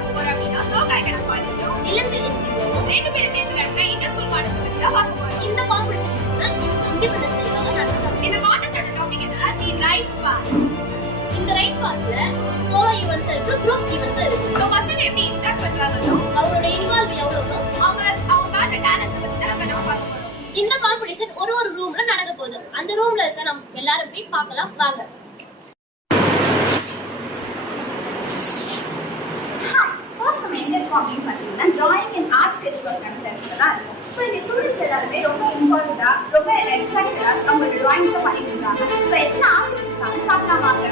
பார்க்க போறோம் அப்படின்னா சோகாய்கடன் காலேஜும் இலங்கை என்ஜிஓவும் ரெண்டு பேரும் சேர்ந்து நடக்கிற இன்டர் ஸ்கூல் கான்டெஸ்ட் பத்தி தான் பார்க்க போறோம். இந்த காம்படிஷன் இண்டிபெண்டன்ஸ் டேக்காக நடத்துறோம். இந்த கான்டெஸ்டோட டாபிக் என்னன்னா தி ரைட் பாத். இந்த ரைட் பாத்ல சோலோ ஈவென்ட்ஸ் இருக்கு, குரூப் ஈவென்ட்ஸ் இருக்கு. சோ பசங்க எப்படி இன்டராக்ட் பண்றாங்களோ அவங்களோட இன்வால்வ் எவ்வளவு அவங்க காட்ட டேலண்ட்ஸ் பத்தி தான் நம்ம பார்க்க போறோம். இந்த காம்படிஷன் ஒரு ரூம்ல நடக்க போகுது. அந்த ரூம்ல இருக்க நம்ம எல்லாரும் போய் பார்க்கலாம் வாங்க. அப்படின்னு பார்த்தீங்கன்னா drawing and art sketch work நடக்கிற இடத்துல தான் இருக்கும். ஸோ இந்த ஸ்டூடெண்ட்ஸ் எல்லாருமே ரொம்ப இன்வால்வ்டா ரொம்ப எக்ஸைட்டடா அவங்களோட டிராயிங்ஸை பண்ணிட்டு இருக்காங்க. ஸோ எத்தனை ஆர்டிஸ்ட் இருக்காங்கன்னு பார்க்கலாம் வாங்க.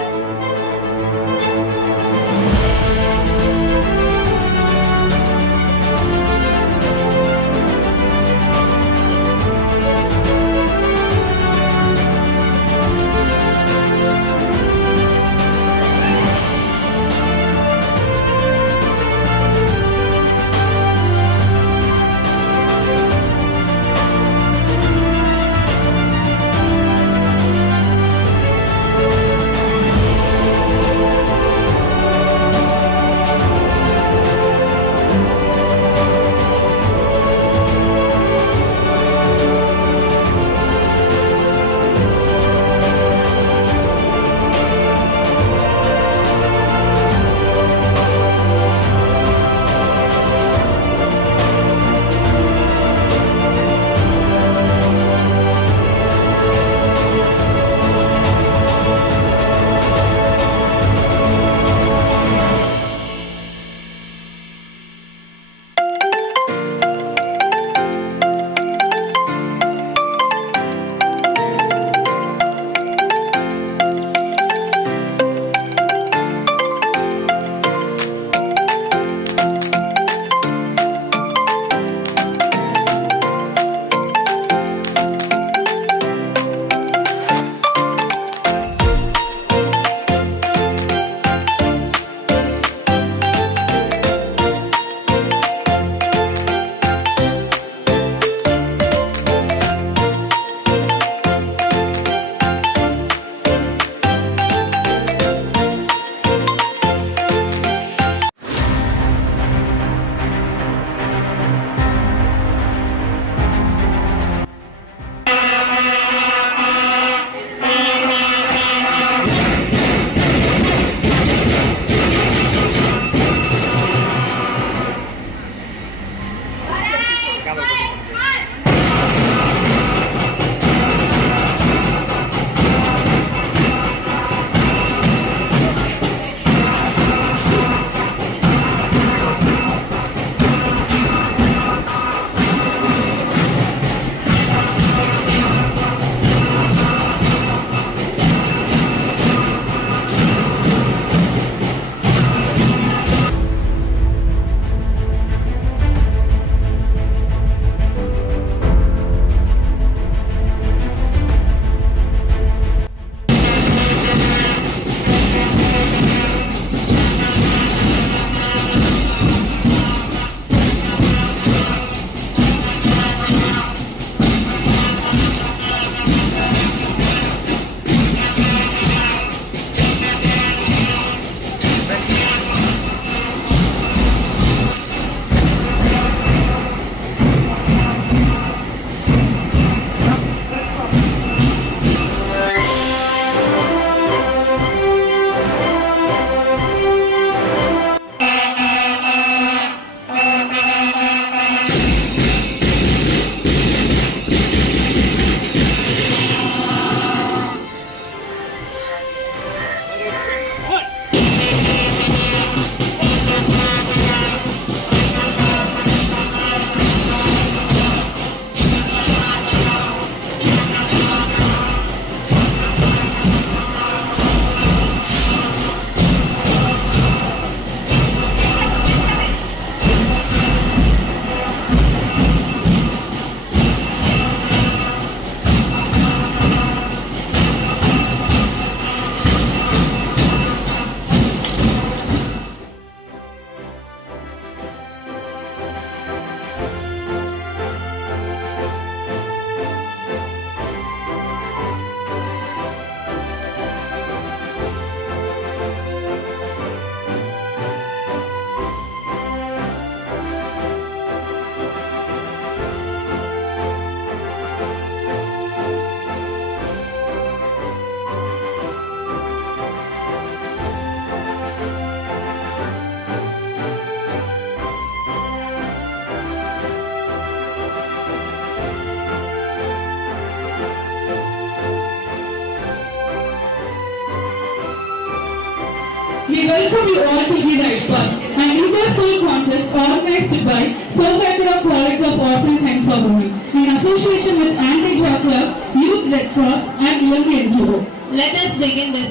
welcome you all to the Right Path, an inter-school contest organized by Soulfactor College of Arts and Science for Women in association with Anti-Drug Club, Youth Red Cross and Young NGO. Let us begin with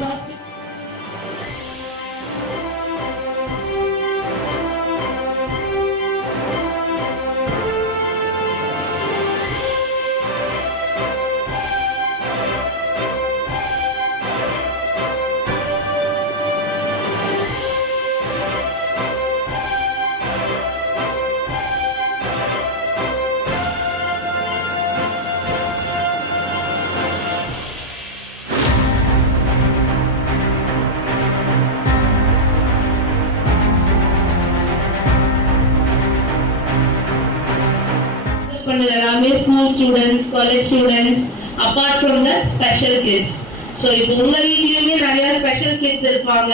எல்லாமே school students, college students, apart from the special kids. So இப்போ உங்க வீட்லயுமே நிறைய special kids இருப்பாங்க.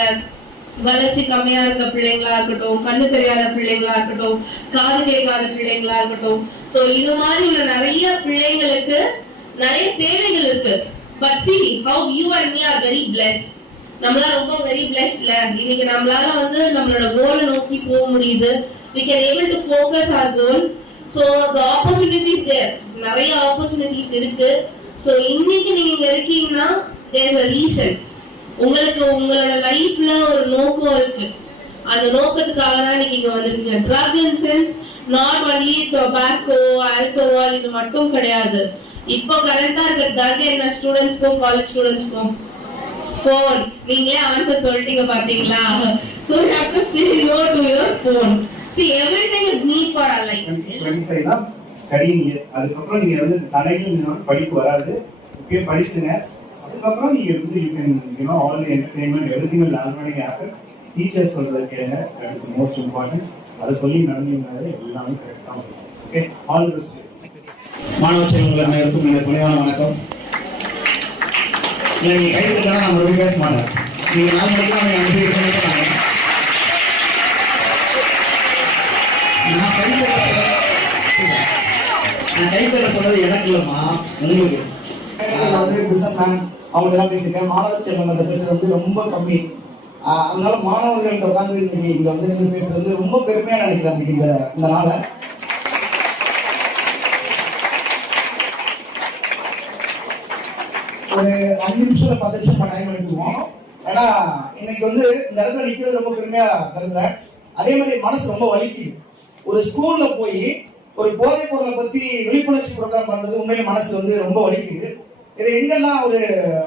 வளர்ச்சி கம்மியா இருக்க பிள்ளைங்களா இருக்கட்டும், கண்ணு தெரியாத பிள்ளைங்களா இருக்கட்டும், காது கேட்காத பிள்ளைங்களா இருக்கட்டும். ஸோ இது மாதிரி உள்ள நிறைய பிள்ளைங்களுக்கு நிறைய தேவைகள் இருக்கு. But see how you and me are very blessed. நம்மளா ரொம்ப வெரி பிளெஸ்ட்ல இன்னைக்கு நம்மளால வந்து நம்மளோட கோலை நோக்கி போக முடியுது. we can able to focus our goal. So the opportunities there, நிறைய opportunities இருக்கு. So இன்னைக்கு நீங்க இருக்கீங்கன்னா there is a reason. உங்களுக்கு உங்களோட லைஃப்ல ஒரு நோக்கம் இருக்கு. அந்த நோக்கத்துக்காக தான் நீங்க இங்க வந்திருக்கீங்க. Drug in sense not only tobacco, alcohol இது மட்டும் கிடையாது. இப்போ கரண்டா இருக்க ட்ரக் என்ன ஸ்டூடெண்ட்ஸ்க்கும் காலேஜ் ஸ்டூடெண்ட்ஸ்க்கும் phone. நீங்களே ஆன்சர் சொல்லிட்டீங்க பாத்தீங்களா? So you have to say no to your phone. See, everything is need for our life. 25 தான் ஸ்டடியிங். அதுக்கப்புறம் நீங்க வந்து தலையில் படிப்பு வராது. ஓகே, படிச்சுங்க. அதுக்கப்புறம் நீங்க வந்து you can all the entertainment everything will already happen. Teachers சொல்றது கேளுங்க, தட் இஸ் மோஸ்ட் இம்பார்ட்டன்ட். அதை சொல்லி நடந்தீங்கன்னாலே எல்லாமே கரெக்டாக வரும். Okay, all the best. மாணவ செல்வங்கள் அனைவருக்கும் என்னுடைய பணிவான வணக்கம். நீங்க கை தட்டினா நான் மறுபடியும் பேச மாட்டேன். நீங்க 4 மணிக்கு அவங்க அனுப்பி நான் கைப்பற்ற சொன்னது எனக்கு இல்லம்மா, உங்களுக்கு. பிசினஸ் மேன் அவங்க எல்லாம் பேசியிருக்கேன். மாணவர் செல்வங்கள் பேசுறது வந்து ரொம்ப கம்மி. அதனால மாணவர்கள்ட்ட உட்காந்து இன்னைக்கு இங்க வந்து நின்று பேசுறது வந்து ரொம்ப பெருமையா நினைக்கிறேன். இந்த நாளை ஒரு 5 நிமிஷம் 10 நிமிஷம் டைம் எடுத்துக்குவோம். ஏன்னா இன்னைக்கு வந்து இந்த இடத்துல நிற்கிறது ரொம்ப பெருமையா கருதுறேன். அதே மாதிரி மனசு ரொம்ப வலிக்குது. ஒரு ஸ்கூல்ல போய் ஒரு போதைப் பொருளை பத்தி விழிப்புணர்ச்சி ப்ரோக்ராம் பண்றது உண்மையில மனசு வந்து ரொம்ப வலிக்குது. இதை எங்கெல்லாம்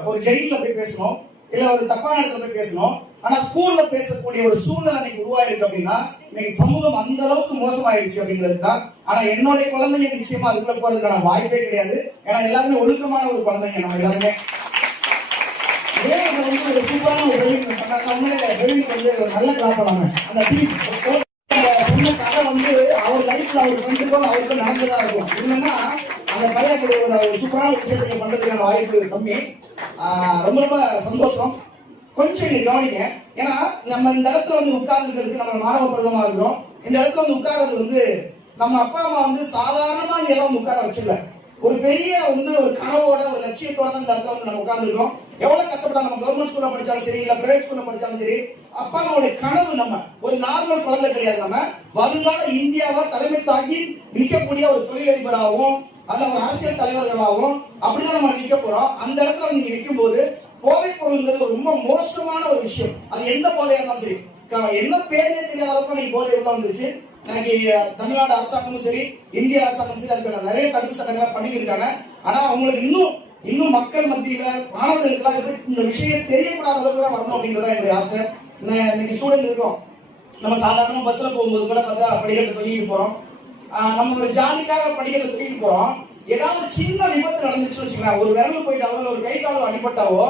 ஒரு ஜெயில போய் பேசணும், இல்ல ஒரு தப்பான இடத்துல போய் பேசணும். ஆனா ஸ்கூல்ல பேசக்கூடிய ஒரு சூழ்நிலை இன்னைக்கு உருவாயிருக்கு அப்படின்னா இன்னைக்கு சமூகம் அந்த அளவுக்கு மோசமாயிடுச்சு அப்படிங்கிறது தான். ஆனா என்னுடைய குழந்தைங்க நிச்சயமா அதுக்குள்ள போறதுக்கான வாய்ப்பே கிடையாது. ஏன்னா எல்லாருமே ஒழுக்கமான ஒரு குழந்தைங்க நம்ம எல்லாருமே. இதே வந்து ஒரு சூப்பரான ஒரு வந்து ஒரு நல்ல கிளாப் பண்ணாங்க. அந்த சொன்ன கதை வந்து அவர் லைஃப்ல அவர் கண்டிப்பா அவருக்கு நடந்ததா இருக்கும். இல்லைன்னா அந்த பையன் ஒரு சூப்பரான விஷயத்தை பண்றதுக்கான வாய்ப்பு கம்மி. ரொம்ப ரொம்ப சந்தோஷம். கொஞ்சம் நீங்க கவனிங்க. ஏன்னா நம்ம இந்த இடத்துல வந்து உட்கார்ந்துருக்கிறதுக்கு நம்ம மாணவ பருவமா இருக்கிறோம். இந்த இடத்துல வந்து உட்கார்றது வந்து நம்ம அப்பா அம்மா வந்து சாதாரணமா இங்க எல்லாம் உட்கார வச்சிடல. ஒரு பெரிய வந்து ஒரு கனவோட ஒரு லட்சியத்தோட தான் இந்த இடத்துல வந்து நம்ம உட்கார்ந்துருக்கோம். எவ்வளவு கஷ்டப்பட்டா நம்ம கவர்மெண்ட் ஸ்கூல்ல படிச்சாலும் சரி, இல்ல பிரைவேட் ஸ்கூல்ல படிச்சாலும் சரி, அப்பா அம்மாவுடைய கனவு நம்ம ஒரு நார்மல் குழந்தை கிடையாது. நம்ம வருங்கால இந்தியாவை தலைமை தாங்கி நிற்கக்கூடிய ஒரு தொழிலதிபராகவும் அல்ல ஒரு அரசியல் தலைவர்களாகவும் அப்படிதான் நம்ம நிற்க போறோம். அந்த இடத்துல நீங்க நிற்கும் போது போதைப் பொருள்ங்கிறது ரொம்ப மோசமான ஒரு விஷயம். அது எந்த போதையா இருந்தாலும் சரி, என்ன பேரே தெரியாத அளவுக்கு நீங்க போதை உள்ள வந்துருச்சு. இன்னைக்கு தமிழ்நாடு அரசாங்கமும் சரி, இந்திய அரசாங்கமும் சரி, அதுக்கான நிறைய தடுப்பு சட்டங்களை பண்ணியிருக்காங்க. ஆனா அவங்களுக்கு இன்னும் மக்கள் மத்தியில மாணவர்களுக்கு இந்த விஷயம் தெரியக்கூடாத அளவுக்கு தான் வரணும் அப்படிங்கிறதா என்னுடைய ஆசை. இன்னைக்கு ஸ்டூடெண்ட் இருக்கோம், நம்ம சாதாரண பஸ்ல போகும்போது கூட பார்த்தா படிக்கட்டு தூக்கிட்டு போறோம். நம்ம ஒரு ஜாலிக்காக படிக்கட்டு தூக்கிட்டு போறோம். ஏதாவது ஒரு சின்ன விபத்து நடந்துச்சு வச்சுக்கலாம், ஒரு விரல் போயிட்டாவோ ஒரு கை காலம் அடிபட்டாவோ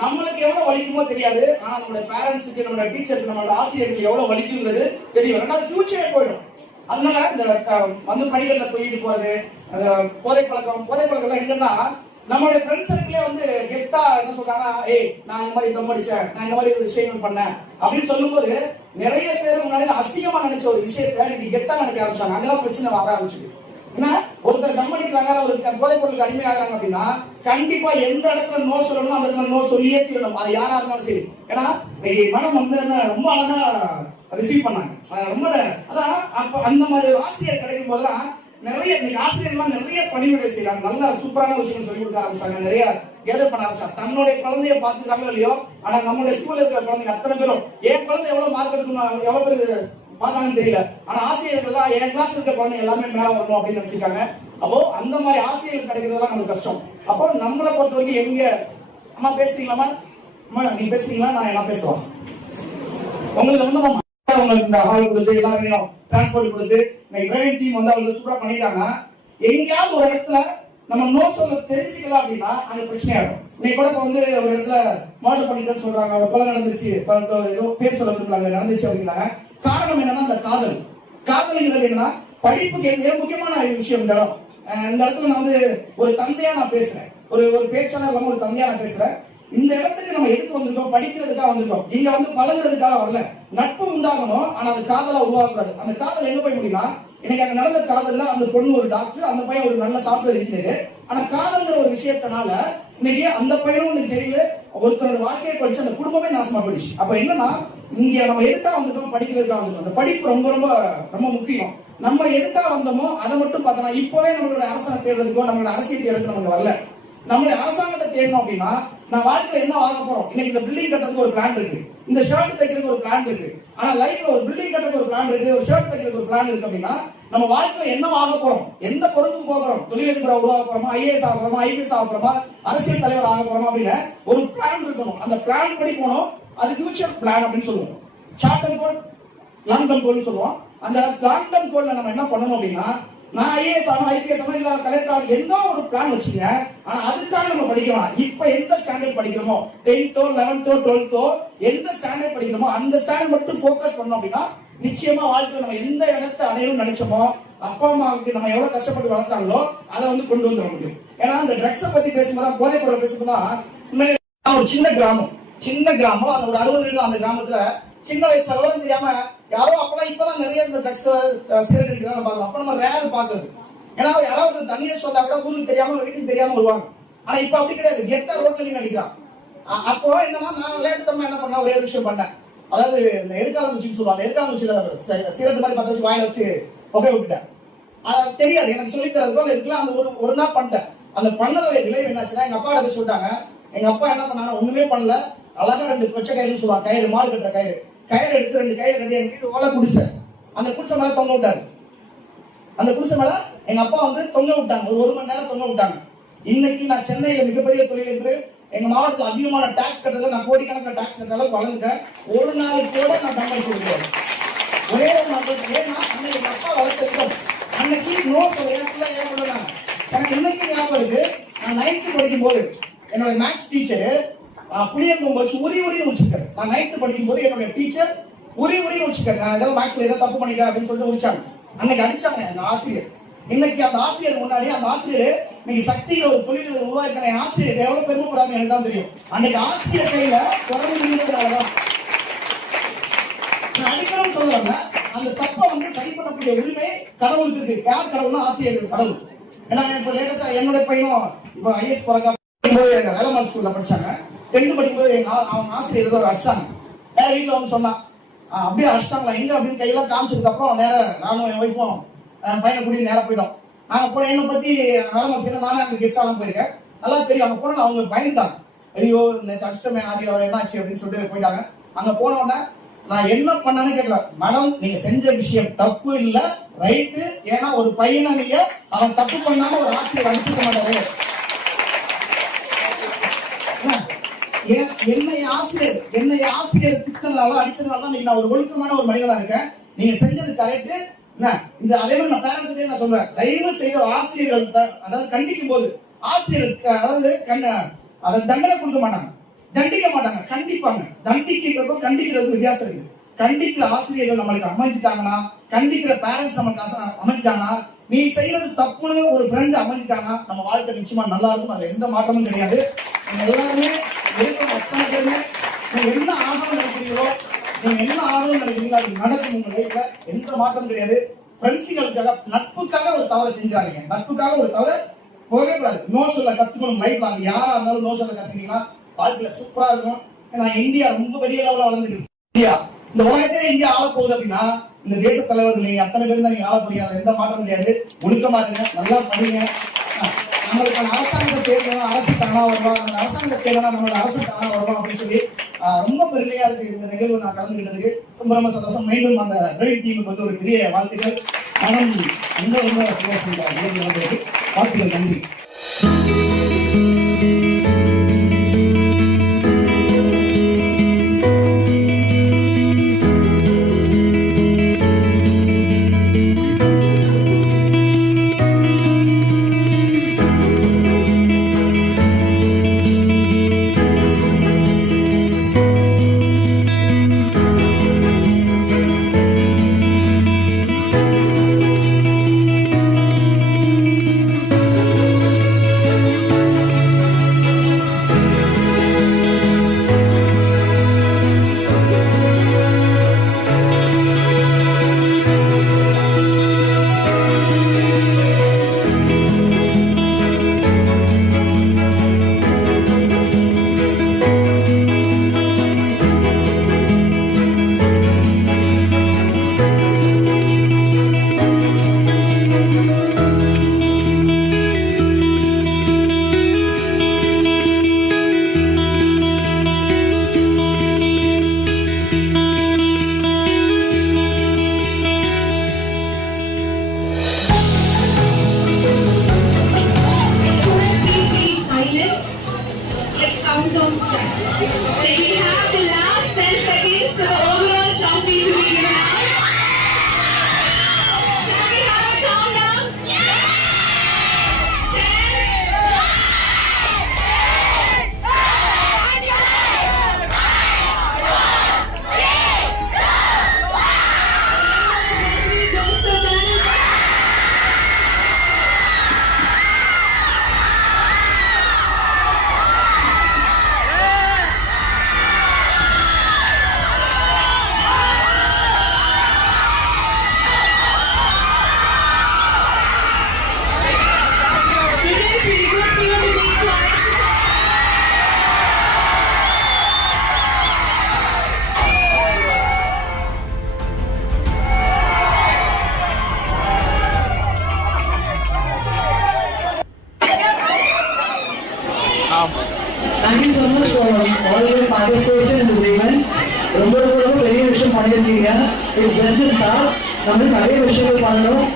நம்மளுக்கு எவ்வளவு வலிக்குமோ தெரியாது. ஆனா நம்மளோட பேரண்ட்ஸுக்கு, நம்மளோட டீச்சருக்கு, நம்மளோட ஆசிரியருக்கு எவ்வளவு வலிக்குங்கிறது தெரியும். ரெண்டாவது ஃபியூச்சரே போயிடும். அதனால இந்த வந்து படிக்கட்டுல தூக்கிட்டு போறது, அந்த போதை பழக்கம் எங்கன்னா நம்மளுடைய ஃப்ரெண்ட்ஸ் சர்க்கிளே வந்து கெத்தா என்ன சொல்றாங்க, ஏய் நான் இந்த மாதிரி தம் அடிச்சேன், நான் இந்த மாதிரி ஒரு விஷயங்கள் பண்ணேன் அப்படின்னு சொல்லும்போது நிறைய பேர் முன்னாடி அசிங்கமா நினைச்ச ஒரு விஷயத்த இன்னைக்கு கெத்தா நினைக்க ஆரம்பிச்சாங்க. அங்கதான் பிரச்சனை வர ஆரம்பிச்சுது. ஏன்னா ஒருத்தர் தம் அடிக்கிறாங்க, ஒரு போதைப் பொருளுக்கு அடிமையாகிறாங்க அப்படின்னா கண்டிப்பா எந்த இடத்துல நோ சொல்லணும் அந்த இடத்துல நோ சொல்லியே தீரணும். அது யாரா இருந்தாலும் சரி. ஏன்னா இன்னைக்கு மேடம் வந்து என்ன ரொம்ப அழகா ரிசீவ் பண்ணாங்க. ரொம்ப அதான் அப்ப அந்த மாதிரி ஒரு ஆசிரியர் கிடைக்கும் போதெல்லாம் நிறைய இன்னைக்கு ஆசிரியர்லாம் நிறைய பணிவிடை செய்யறாங்க. நல்லா சூப்பரான விஷயங்கள் சொல்லி கொடுக்க ஆரம்பிச்சாங்க. நிறைய கேதர் பண்ண ஆரம்பிச்சாங்க. தன்னுடைய குழந்தைய பாத்துக்கிறாங்களோ இல்லையோ, ஆனா நம்மளுடைய ஸ்கூல்ல இருக்கிற குழந்தைங்க அத்தனை பேரும் என் குழந்தை எவ்வளவு மார்க் எடுக்கணும் எவ்வளவு பேர் பார்த்தாங்கன்னு தெரியல. ஆனா ஆசிரியர்கள்லாம் என் கிளாஸ் இருக்கிற குழந்தைங்க எல்லாமே மேல வரணும் அப்படின்னு நினைச்சிருக்காங்க. அப்போ அந்த மாதிரி ஆசிரியர்கள் கிடைக்கிறதுலாம் நமக்கு கஷ்டம். அப்போ நம்மளை பொறுத்த வரைக்கும் எங்க அம்மா பேசுறீங்களாமா, அம்மா நீங்க பேசுறீங்களா, நான் என்ன பேசுவேன் உங்களுக்கு ஒண்ணுதான். உங்களுக்கு இந்த ஹால் கொடுத்து எல்லாரையும் டிரான்ஸ்போர்ட் கொடுத்து இன்னைக்கு டீம் வந்து அவங்க சூப்பரா பண்ணிட்டாங்கன்னா எங்கேயாவது ஒரு இடத்துல நம்ம நோ சொல்ல தெரிஞ்சுக்கலாம் அப்படின்னா அங்க பிரச்சனை ஆயிடும். இன்னைக்கு கூட இப்ப வந்து ஒரு இடத்துல மர்டர் பண்ணிட்டேன்னு சொல்றாங்க, கொலை நடந்துச்சு, ஏதோ பேர் சொல்ல விரும்புறாங்க, நடந்துச்சு அப்படின்னாங்க. காரணம் என்னன்னா அந்த காதல்ங்கிறது என்னன்னா படிப்புக்கு மிக முக்கியமான விஷயம். இந்த இடத்துல நான் வந்து ஒரு தந்தையா நான் பேசுறேன், ஒரு பேச்சாளர் இல்லாம ஒரு தந்தையா நான் பேசுறேன். இந்த இடத்துக்கு நம்ம எதுக்கு வந்திருக்கோம், படிக்கிறதுக்காக வந்திருக்கோம். இங்க வந்து பழகுறதுக்காக வரல. நட்பு உண்டாகணும், ஆனா அது காதலா உருவாகக்கூடாது. அந்த காதல் எங்க போய் முடியும்னா, எனக்கு அங்க நடந்த காதல்ல அந்த பொண்ணு ஒரு டாக்டர், அந்த பையன் ஒரு நல்ல சாஃப்ட்வேர் இன்ஜினியர். ஆனா காதல்ங்கிற ஒரு விஷயத்தினால இன்னைக்கு அந்த பையனும் ஜெயில ஒருத்தரோட வாழ்க்கையை படிச்சு அந்த குடும்பமே நாசமா போயிடுச்சு. அப்ப என்னன்னா இங்க நம்ம எதுக்காக வந்துட்டோம், படிக்கிறதுக்காக வந்துட்டோம். அந்த படிப்பு ரொம்ப ரொம்ப ரொம்ப முக்கியம். நம்ம எதுக்காக வந்தோமோ அதை மட்டும் பார்த்தோம்னா இப்பவே நம்மளோட அரசாங்கம் தேடுறதுக்கோ நம்மளோட அரசியல் தேடுறதுக்கு நமக்கு வரல. நம்மளுடைய அரசாங்கத்தை தேடணும் அப்படின்னா நான் வாழ்க்கையில என்ன ஆக போறோம். இன்னைக்கு இந்த பில்டிங் கட்டுறதுக்கு ஒரு பிளான் இருக்கு, இந்த ஷர்ட் தைக்கிறதுக்கு ஒரு பிளான் இருக்கு. ஆனா லைஃப்ல ஒரு பில்டிங் கட்டுறதுக்கு ஒரு பிளான் இருக்கு, ஒரு ஷர்ட் தைக்கிறதுக்கு ஒரு பிளான் இருக்கு. அப்படின்னா நம்ம வாழ்க்கையில என்ன ஆக போறோம், எந்த பொறுப்புக்கு போக போறோம், தொழிலதிபரா உருவாக போறோமா, ஐஏஎஸ் ஆக போறோமா, ஐபிஎஸ் ஆக போறோமா, அரசியல் தலைவர் ஆக போறோமா அப்படின்னு ஒரு பிளான் இருக்கணும். அந்த பிளான் படி போனோம். அது ஃபியூச்சர் பிளான் அப்படின்னு சொல்லுவோம். ஷார்ட் டர்ம் கோல், லாங் டர்ம் கோல்னு சொல்லுவோம். அந்த லாங் டர்ம் கோல்ல நம்ம என்ன பண்ணணும் அப்படின்னா, நான் ஐஏஎஸ் ஆகணும், ஐபிஎஸ் ஆகணும், இல்ல கலெக்டர் ஆகணும், எந்த ஒரு பிளான் வச்சுங்க. ஆனா அதுக்காக நம்ம படிக்கலாம். இப்ப எந்த ஸ்டாண்டர்ட் படிக்கிறோமோ, 10th 11th 12th எந்த ஸ்டாண்டர்ட் படிக்கிறோமோ அந்த ஸ்டாண்டர்ட் மட்டும் ஃபோக்கஸ் பண்ணோம் அப்படின்னா நிச்சயமா வாழ்க்கையில நம்ம எந்த இடத்தை அடையணும்னு நினைச்சோமோ, அப்பா அம்மாவுக்கு நம்ம எவ்வளவு கஷ்டப்பட்டு வளர்த்தாங்களோ அதை வந்து கொண்டு வந்துட முடியும். ஏன்னா அந்த ட்ரக்ஸை பத்தி பேசும்போது, போதைப் பொருள் பேசும்போது, ஒரு சின்ன கிராமம் அந்த ஒரு 60 வீடு, அந்த கிராமத்துல சின்ன வயசுல விவரம் தெரியாம யாரோ அப்பெல்லாம் இப்பதான் நிறைய இந்த ட்ரக்ஸ் சிகரெட் அடிக்கிறாங்க பாக்கலாம். அப்ப நம்ம ரேர் பாக்குறது. ஏன்னா யாராவது தண்ணீர் வந்தா கூட ஊருக்கு தெரியாம வீட்டுக்கு தெரியாம வருவாங்க. ஆனா இப்ப அப்படி கிடையாது, கெத்தா ரோட்ல நீங்க அடிக்கிறான். அப்போ என்னன்னா நான் விளையாட்டுத்தனமா என்ன பண்ண ஒரே விஷயம் பண்ணேன். அதாவது இந்த எருக்காலங்குச்சின்னு சொல்லுவாங்க, எருக்காலங்குச்சியில சிகரெட் மாதிரி பத்த வச்சு வாயில வச்சு புகை விட்டுட்டேன். அது தெரியாது எனக்கு சொல்லி தரதுக்கும் இதுக்கெல்லாம் அந்த ஒரு நாள் பண்ணிட்டேன். அந்த பண்ணதோடைய விளைவு என்னாச்சுன்னா எங்க அப்பா போய் சொல்லிட்டாங்க. எங்க அப்பா என்ன பண்ணாங்க, ஒண்ணுமே பண்ணல, அழகா 2 கொச்சை கயிறுன்னு சொல்லுவாங்க, கயிறு மாடு கட்டுற கயிறு எடுத்து 2 கயிறு கட்டி எங்க வீட்டு ஓலை குடிசை, அந்த குடிசை மேல தொங்க விட்டாரு. அந்த குடிசை மேல எங்க அப்பா வந்து தொங்க விட்டாங்க, ஒரு மணி நேரம் தொங்க விட்டாங்க. இன்னைக்கு நான் சென்னையில மிகப்பெரிய தொழிலதிபர், எங்க மாவட்டத்தில் அதிகமான டாக்ஸ் கட்டுறதுல நான் கோடிக்கணக்கான டாக்ஸ் கட்டுற அளவுக்கு வளர்ந்துட்டேன். ஒரு நாள் கூட நான் சம்பாதிச்சு கொடுக்குறேன். ஒரே ஒரு நாள். ஏன்னா அன்னைக்கு எங்க அப்பா வளர்த்துருக்கோம். அன்னைக்கு நோ சொல்ல ஏன் பண்ணுவாங்க. எனக்கு இன்னைக்கு ஞாபகம் இருக்கு, நான் 9th படிக்கும் போது என்னோட மேக்ஸ் டீச்சர் புளியம்பு வச்சு உரின்னு வச்சிருக்காரு. நான் 9th படிக்கும் போது என்னோட டீச்சர் உரின்னு வச்சிருக்காரு. நான் ஏதாவது மேக்ஸ்ல ஏதாவது தப்பு பண்ணிட்டேன் அப்படின்னு சொல்லிட்டு உரிச்சாங்க. அன்னைக்கு அடிச்சாங்க அந்த ஆசிரியர். இன்னைக்கு அந்த ஆசிரியர் முன்னாடி அந்த ஆசிரியர் இன்னைக்கு சக்தியில ஒரு தொழில் உருவாக்கின ஆசிரியர் எவ்வளவு பெருமைப்படுறாங்க எனக்கு தான் தெரியும். அன்னைக்கு ஆசிரியர் கையில குறைஞ்சதுனாலதான் அடிக்கணும்னு சொல்லுவாங்க. அந்த தப்பை வந்து சரி பண்ணக்கூடிய உரிமை கடவுளுக்கு இருக்கு. யார் கடவுள்னா ஆசிரியர் கடவுள். ஏன்னா இப்ப லேட்டஸ்டா என்னுடைய பையனும் இப்ப ஐஎஸ் போறாங்க. வேலம்மாள் ஸ்கூல்ல படிச்சாங்க. 10th படிக்கும்போது அவங்க ஆசிரியர் ஏதோ அடிச்சாங்க. வேற வீட்டுல வந்து சொன்னா அப்படியே அடிச்சாங்களா எங்க அப்படின்னு கையெல்லாம் காமிச்சதுக்கு அப்புறம் நேரம் நானும் என் ஒய்ஃபும் பையனை கூட்டிட்டு நேரம் போயிட்டோம். நாங்க போன என்னை பத்தி வேலம்மாள் ஸ்கூல்ல நானே அங்க கெஸ்ட் எல்லாம் போயிருக்கேன். நல்லா தெரியும். அங்க போன அவங்க பயந்துட்டாங்க. ஐயோ இந்த கஷ்டமே ஆரியா என்னாச்சு அப்படின்னு சொல்லிட்டு போயிட்டாங்க. அங்க போன உடனே நான் என்ன பண்ணேன்னு கேட்கல. மேடம் நீங்க செஞ்ச விஷயம் தப்பு இல்ல, ரைட்டு. ஏன்னா ஒரு பையனை நீங்க அவன் தப்பு பண்ணாம ஒரு ஆசிரியர் அனுப்பிக்க மாட்டாரு. என்னை ஆசிரியர் திட்டனால அடிச்சதுனால தான் நான் ஒரு ஒழுக்கமான ஒரு மனிதனா இருக்கேன். நீங்க செஞ்சது கரெக்ட். இந்த அதே மாதிரி நான் பேரண்ட்ஸ் நான் சொல்றேன், தயவு செய்த ஆசிரியர்கள் அதாவது கண்டிக்கும் போது ஆசிரியர் அதாவது அதை தண்டனை கொடுக்க மாட்டாங்க, தண்டிக்க மாட்டாங்க, கண்டிப்பாங்க. தண்டிக்கிறதுக்கும் கண்டிக்கிறதுக்கும் வித்தியாசம் இருக்கு. கண்டிக்கிற ஆசிரியர்கள் நம்மளுக்கு அமைஞ்சிட்டாங்கன்னா, கண்டிக்கிற பேரண்ட்ஸ் நம்மளுக்கு அமைஞ்சிட்டாங்கன்னா, நீ செய்யறது தப்புன்னு ஒரு ஃப்ரெண்ட் அமைஞ்சிட்டாங்கன்னா நம்ம வாழ்க்கை நிச்சயமா நல்லா இருக்கும். அதுல எந்த மாற்றமும் கிடையாது. எல்லாருமே அத்தனை பேருமே நீங்க என்ன ஆகணும்னு நினைக்கிறீங்களோ, நீங்க என்ன ஆகணும்னு நினைக்கிறீங்களோ அது நடக்கும். உங்க லைஃப்ல எந்த மாற்றம் கிடையாது. ஃப்ரெண்ட்ஸுகளுக்காக நட்புக்காக ஒரு தவறை செஞ்சாங்க. நட்புக்காக ஒரு தவறை போகவே கூடாது. நோ சொல்ல கத்துக்கணும் லைஃப்ல. அது யாரா இருந்தாலும் நோ சொல்ல கத்துக்கிட்டீங்கன்னா வாழ்க்கையில சூப்பரா இருக்கும். ஏன்னா இந்தியா ரொம்ப பெரிய லெவலில் வளர்ந்துருக்கு. இந்தியா இந்த உலகத்திலே இந்தியா ஆள போகுது அப்படின்னா இந்த தேச தலைவர்கள் நீங்க அத்தனை பேர் தான் நீங்க ஆள போறீங்க. எந்த மாற்றம் கிடையாது. ஒழுக்கமா இருங்க, நல்லா படிங்க. நம்மளுக்கான அரசாங்கத்தை தேடணும், அரசு தானா வருவாங்க, அந்த அரசாங்கத்தை தேடணும், நம்மளோட அரசு தானா வருவோம் அப்படின்னு சொல்லி ரொம்ப பெருமையா இருக்கு இந்த நிகழ்வு நான் கலந்துக்கிட்டதுக்கு. ரொம்ப ரொம்ப சந்தோஷம். மீண்டும் அந்த பிரைட் டீமுக்கு வந்து ஒரு பெரிய வாழ்த்துக்கள். மனம் ரொம்ப வாழ்த்துக்கள். நன்றி. Thank you so much for all your participation in this event. ரொம்ப பெரிய விஷயம் பண்ணியிருக்கீங்க. இது ஜஸ்ட் ஸ்டார்ட். நம்ம நிறைய விஷயங்கள் பண்ணணும்.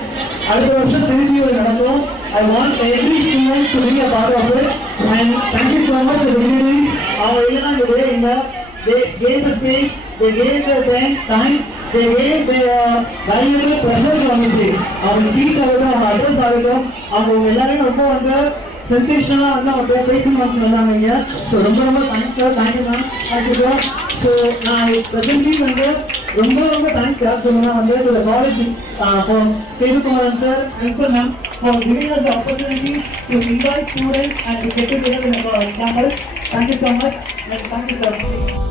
அடுத்த வருஷம் திருப்பி நடக்கும். I want every student to be a part of it. And thank you so much for the community. அவங்க இல்லைன்னா இந்த day இல்லை. They gave the space. They gave their time. They gave their valuable presence on the day. அவங்க speech ஆகட்டும், அவங்க address ஆகட்டும், அவங்க எல்லாரும் ரொம்ப வந்து சென்சேஷனலாக வந்து அவங்க பேசிங் வந்து சொன்னாங்க. ஸோ ரொம்ப thanks sir. Thank you ma'am. Thank you sir. So நான் ப்ரெசென்ட்லி வந்து ரொம்ப தேங்க்ஸ் சார் சொல்லணும் வந்து to the college for Sethukumaran sir, principal ma'am for giving us the opportunity to invite students and to get together in a campus. Thank you so much. Thank you sir.